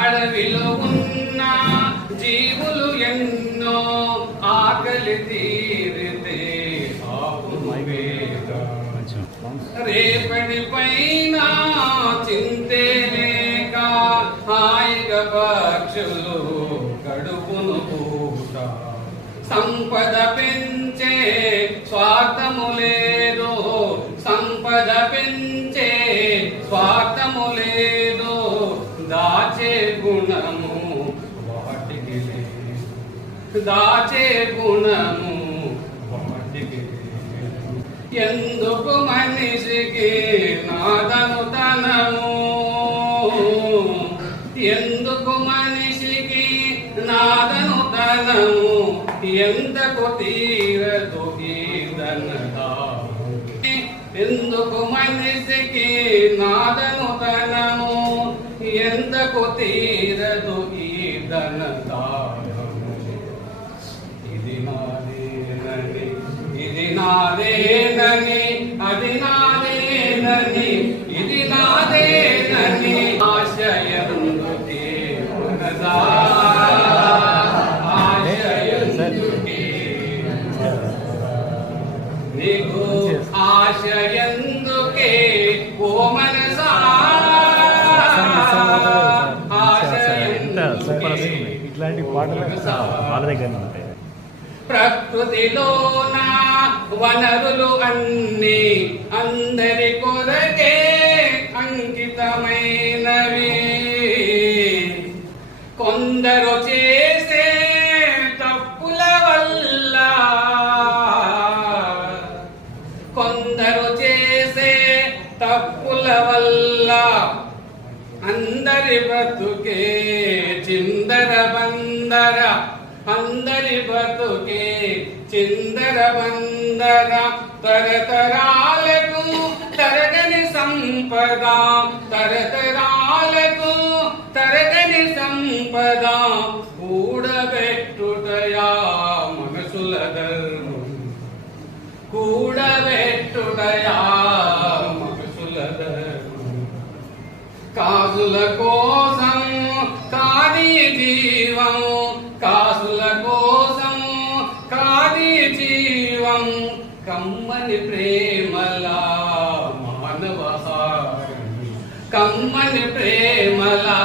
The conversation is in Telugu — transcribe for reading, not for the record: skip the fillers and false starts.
అడవిలో ఉన్న జీవులు ఎన్నో ఆకలి తీరితే ఆపును వేగ రేపటి పైన చింతే లేక హాయిగా పక్షులు గడుపును పూట సంపద పెంచే స్వార్థము లేదు సంపద పెంచే స్వార్థము లేదు దాచే గుణము వాటికి లేదు దాచే గుణము వాటికి లేదు ఎందుకు మనిషికి నాదనుతనము ఎందుకు మనిషికి నాదనుతనము ఎంతకు తీరదు ఈదనదాము ఎందుకు మనిషికి నాదనుతనము ఎంతకు తీరదు ఈదనదాము ఇది నాదేనని ఇది నాదేనని అది నాదేనని ఇది నాదేనని ఆశయందుకే మనదా నీకు ఆశయందుకే ఓ మనసా ఇట్లాంటి పాటలు వాళ్ళ దగ్గర ఉంటాయి. ప్రకృతిలోన వనరులు అన్ని అందరి కొరకే అంకితమైనవి కొందరు చేసే తప్పుల వల్ల కొందరు చేసే తప్పుల వల్ల అందరి బతుకే చిందర బందర అందరి బతుకే చిందర బందర తరతరాలకు తరగని సంపద తరతరాలకు తరగని సంపద కూడబెట్టుటయా మనసుల ధర్మం కూడబెట్టుటయా మనసుల ధర్మం కాసుల కోసం కాది జీవం కాసుల కోసం కాది జీవం కమ్మని ప్రేమలా మానవహారం కమ్మని ప్రేమలా